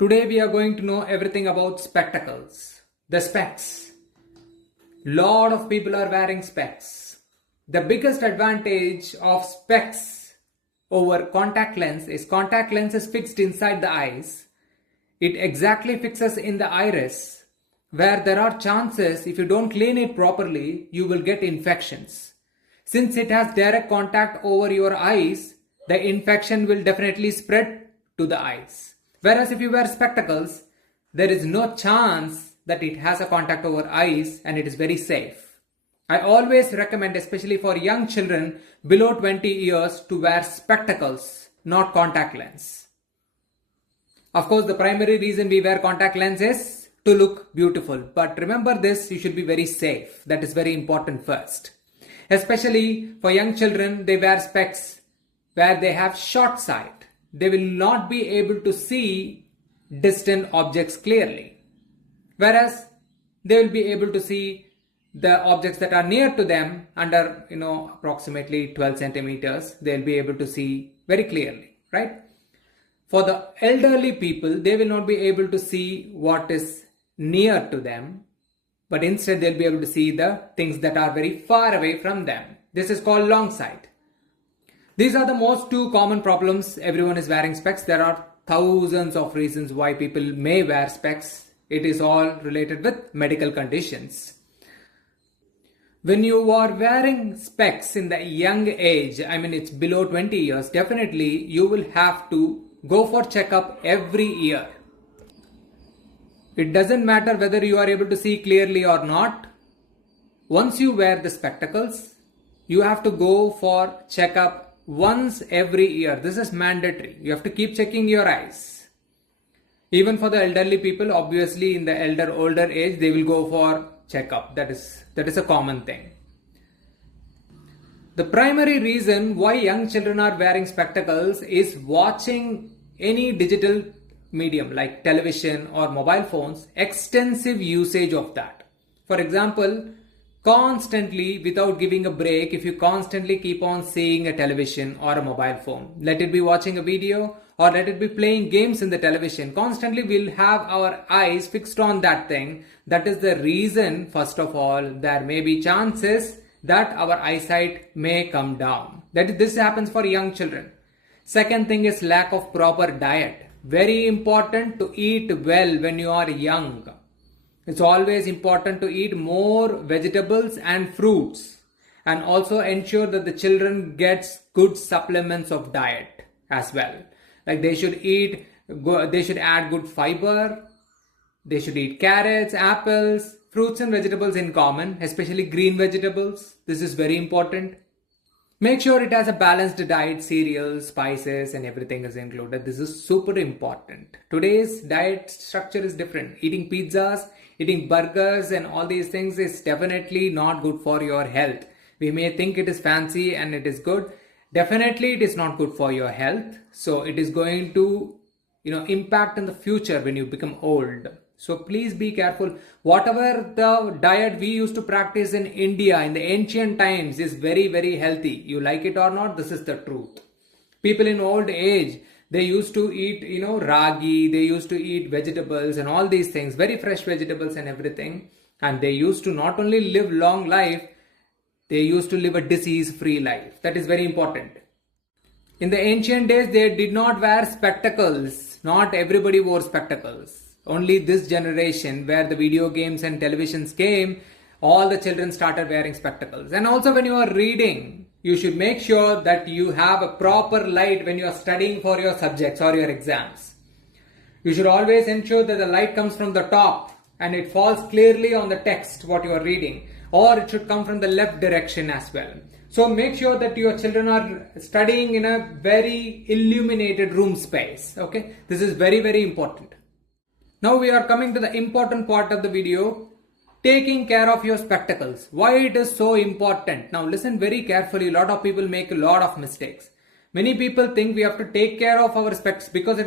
Today we are going to know everything about spectacles, the specs. Lot of people are wearing specs. The biggest advantage of specs over contact lens is contact lens is fixed inside the eyes. It exactly fixes in the iris where there are chances if you don't clean it properly, you will get infections. Since it has direct contact over your eyes, the infection will definitely spread to the eyes. Whereas if you wear spectacles, there is no chance that it has a contact over eyes and it is very safe. I always recommend, especially for young children below 20 years, to wear spectacles, not contact lens. Of course, the primary reason we wear contact lens is to look beautiful. But remember this, you should be very safe. That is very important first. Especially for young children, they wear specs where they have short sight. They will not be able to see distant objects clearly. Whereas they will be able to see the objects that are near to them under, approximately 12 centimeters. They'll be able to see very clearly, right? For the elderly people, they will not be able to see what is near to them, but instead they'll be able to see the things that are very far away from them. This is called long sight. These are the most two common problems. Everyone is wearing specs. There are thousands of reasons why people may wear specs. It is all related with medical conditions. When you are wearing specs in the young age, it's below 20 years, definitely you will have to go for checkup every year. It doesn't matter whether you are able to see clearly or not. Once you wear the spectacles, you have to go for checkup once every year. This is mandatory. You have to keep checking your eyes. Even for the elderly people, obviously in the older age, they will go for checkup. That is a common thing. The primary reason why young children are wearing spectacles is watching any digital medium like television or mobile phones, extensive usage of that. For example, constantly without giving a break, if you constantly keep on seeing a television or a mobile phone, let it be watching a video or let it be playing games in the television, constantly we'll have our eyes fixed on that thing. That is the reason, first of all, there may be chances that our eyesight may come down. This happens for young children. Second thing is lack of proper diet. Very important to eat well when you are young. It's always important to eat more vegetables and fruits, and also ensure that the children gets good supplements of diet as well. Like they should add good fiber, they should eat carrots, apples, fruits and vegetables in common, especially green vegetables. This is very important. Make sure it has a balanced diet, cereals, spices and everything is included. This is super important. Today's diet structure is different. Eating pizzas, eating burgers and all these things is definitely not good for your health. We may think it is fancy and it is good. Definitely it is not good for your health. So it is going to impact in the future when you become old. So please be careful. Whatever the diet we used to practice in India in the ancient times is very, very healthy. You like it or not, this is the truth. People in old age, they used to eat, ragi, they used to eat vegetables and all these things, very fresh vegetables and everything. And they used to not only live long life, they used to live a disease-free life. That is very important. In the ancient days, they did not wear spectacles. Not everybody wore spectacles. Only this generation where the video games and televisions came, all the children started wearing spectacles. And also when you are reading, you should make sure that you have a proper light when you are studying for your subjects or your exams. You should always ensure that the light comes from the top and it falls clearly on the text what you are reading, or it should come from the left direction as well. So make sure that your children are studying in a very illuminated room space. Okay, this is very, very important. Now we are coming to the important part of the video, taking care of your spectacles. Why it is so important? Now listen very carefully. A lot of people make a lot of mistakes. Many people think we have to take care of our specs because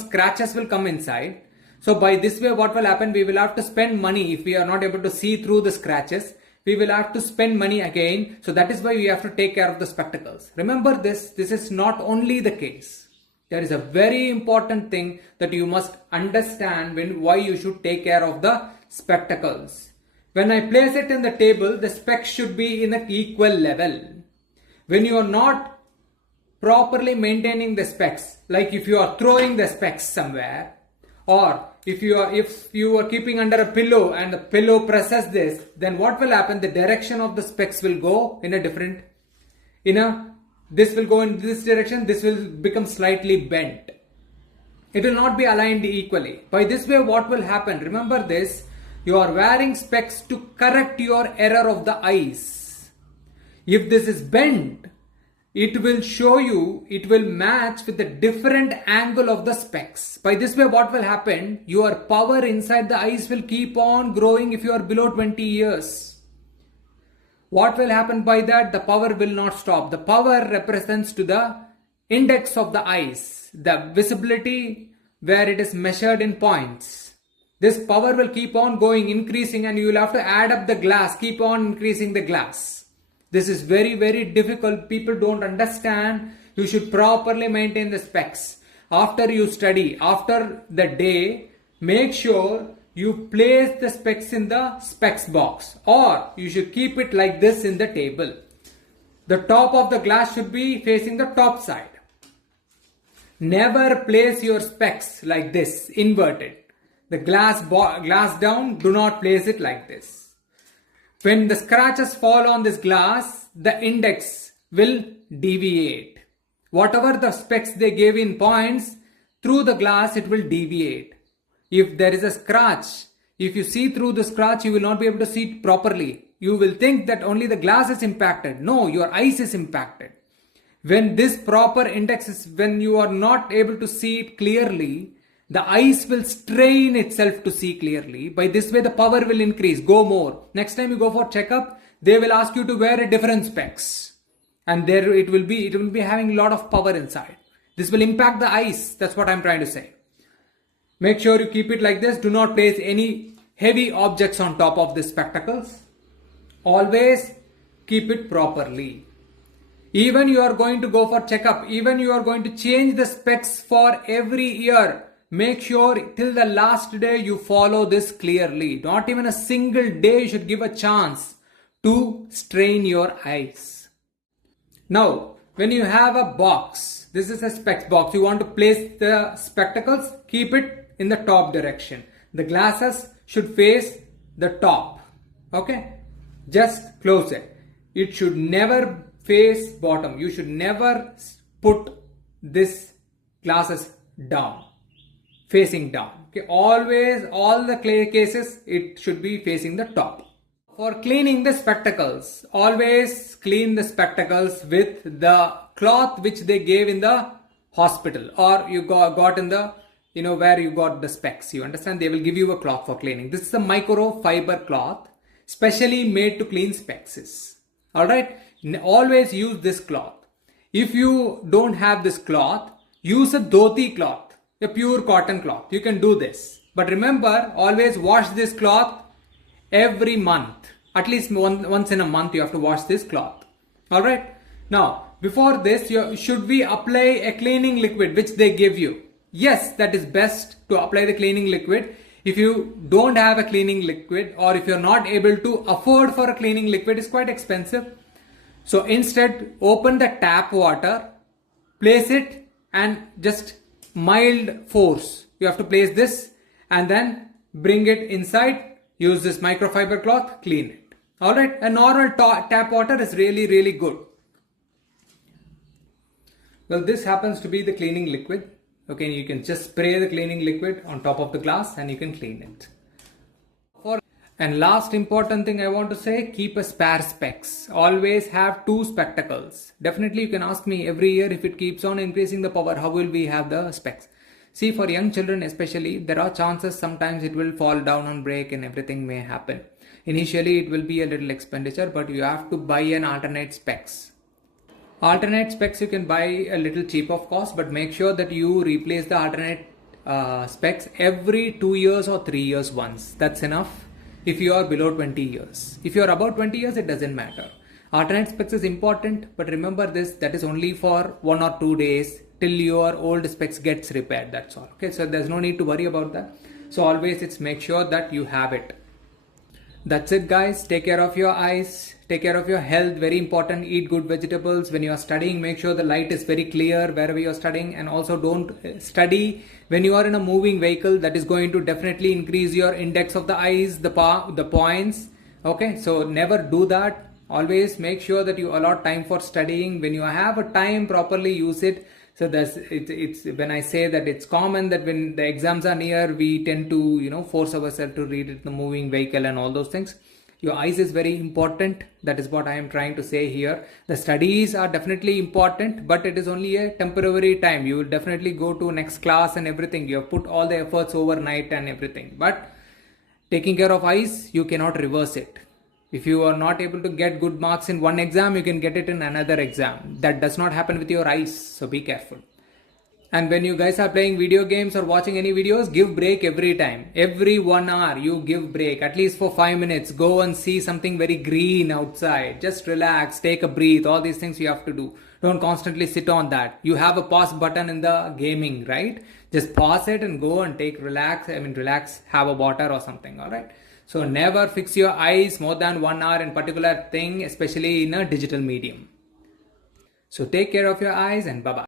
scratches will come inside. So by this way what will happen? We will have to spend money if we are not able to see through the scratches. We will have to spend money again. So that is why we have to take care of the spectacles. Remember this is not only the case. There is a very important thing that you must understand why you should take care of the spectacles. When I place it in the table, the specs should be in an equal level. When you are not properly maintaining the specs, like if you are throwing the specs somewhere, or if you are keeping under a pillow and the pillow presses this, then what will happen? The direction of the specs will go in a different, this will go in this direction, this will become slightly bent. It will not be aligned equally. By this way, what will happen? Remember this, you are wearing specs to correct your error of the eyes. If this is bent, it will show you, it will match with the different angle of the specs. By this way, what will happen? Your power inside the eyes will keep on growing if you are below 20 years. What will happen by that? The power will not stop. The power represents to the index of the eyes, the visibility where it is measured in points. This power will keep on going, increasing, and you will have to add up the glass, keep on increasing the glass. This is very, very difficult. People don't understand. You should properly maintain the specs. After you study, after the day, make sure you place the specs in the specs box, or you should keep it like this in the table. The top of the glass should be facing the top side. Never place your specs like this, inverted. The glass down, do not place it like this. When the scratches fall on this glass, the index will deviate. Whatever the specs they gave in points, through the glass it will deviate. If there is a scratch, if you see through the scratch, you will not be able to see it properly. You will think that only the glass is impacted. No, your eyes is impacted. When this proper index is, when you are not able to see it clearly, the eyes will strain itself to see clearly. By this way, the power will increase, go more. Next time you go for checkup, they will ask you to wear a different specs. And there it will be having a lot of power inside. This will impact the eyes. That's what I'm trying to say. Make sure you keep it like this. Do not place any heavy objects on top of the spectacles. Always keep it properly. Even you are going to go for checkup, even you are going to change the specs for every year, make sure till the last day you follow this clearly. Not even a single day you should give a chance to strain your eyes. Now, when you have a box, this is a specs box, you want to place the spectacles, keep it in the top direction. The glasses should face the top. Okay? Just close it. It should never face bottom. You should never put this glasses down, facing down. Okay, always, all the cases, it should be facing the top. For cleaning the spectacles, always clean the spectacles with the cloth which they gave in the hospital, or you got in the, where you got the specs. You understand? They will give you a cloth for cleaning. This is a microfiber cloth, specially made to clean specs. Alright? Always use this cloth. If you don't have this cloth, use a dhoti cloth, a pure cotton cloth. You can do this. But remember, always wash this cloth every month. At least once in a month you have to wash this cloth. Alright? Now, before this, should we apply a cleaning liquid which they give you? Yes, that is best to apply the cleaning liquid. If you don't have a cleaning liquid, or if you're not able to afford for a cleaning liquid, it's quite expensive. So instead, open the tap water, place it, and just mild force. You have to place this and then bring it inside. Use this microfiber cloth, clean it. Alright, a normal tap water is really, really good. Well, this happens to be the cleaning liquid. Okay, you can just spray the cleaning liquid on top of the glass and you can clean it. And last important thing I want to say, keep a spare specs. Always have 2 spectacles. Definitely you can ask me every year, if it keeps on increasing the power, how will we have the specs? See, for young children especially, there are chances sometimes it will fall down and break and everything may happen. Initially it will be a little expenditure, but you have to buy an alternate specs. Alternate specs you can buy a little cheap of cost, but make sure that you replace the alternate specs every 2 years or 3 years once. That's enough. If you are below 20 years. If you are above 20 years, it doesn't matter. Alternate specs is important, but remember this, that is only for 1 or 2 days. till your old specs gets repaired. That's all. Okay, so there's no need to worry about that. So always it's make sure that you have it. That's it, guys. Take care of your eyes, take care of your health. Very important. Eat good vegetables. When you are studying, make sure the light is very clear wherever you are studying, and also don't study when you are in a moving vehicle. That is going to definitely increase your index of the eyes, the points. Okay, so never do that. Always make sure that you allot time for studying. When you have a time, properly use it. So it's when I say that it's common that when the exams are near, we tend to force ourselves to read it in the moving vehicle and all those things. Your eyes is very important. That is what I am trying to say here. The studies are definitely important, but it is only a temporary time. You will definitely go to next class and everything. You have put all the efforts overnight and everything. But taking care of eyes, you cannot reverse it. If you are not able to get good marks in one exam, you can get it in another exam. That does not happen with your eyes, so be careful. And when you guys are playing video games or watching any videos, give break every time. Every 1 hour, you give break, at least for 5 minutes. Go and see something very green outside. Just relax, take a breath. All these things you have to do. Don't constantly sit on that. You have a pause button in the gaming, right? Just pause it and go and relax, have a water or something, alright? So never fix your eyes more than 1 hour in particular thing, especially in a digital medium. So take care of your eyes and bye-bye.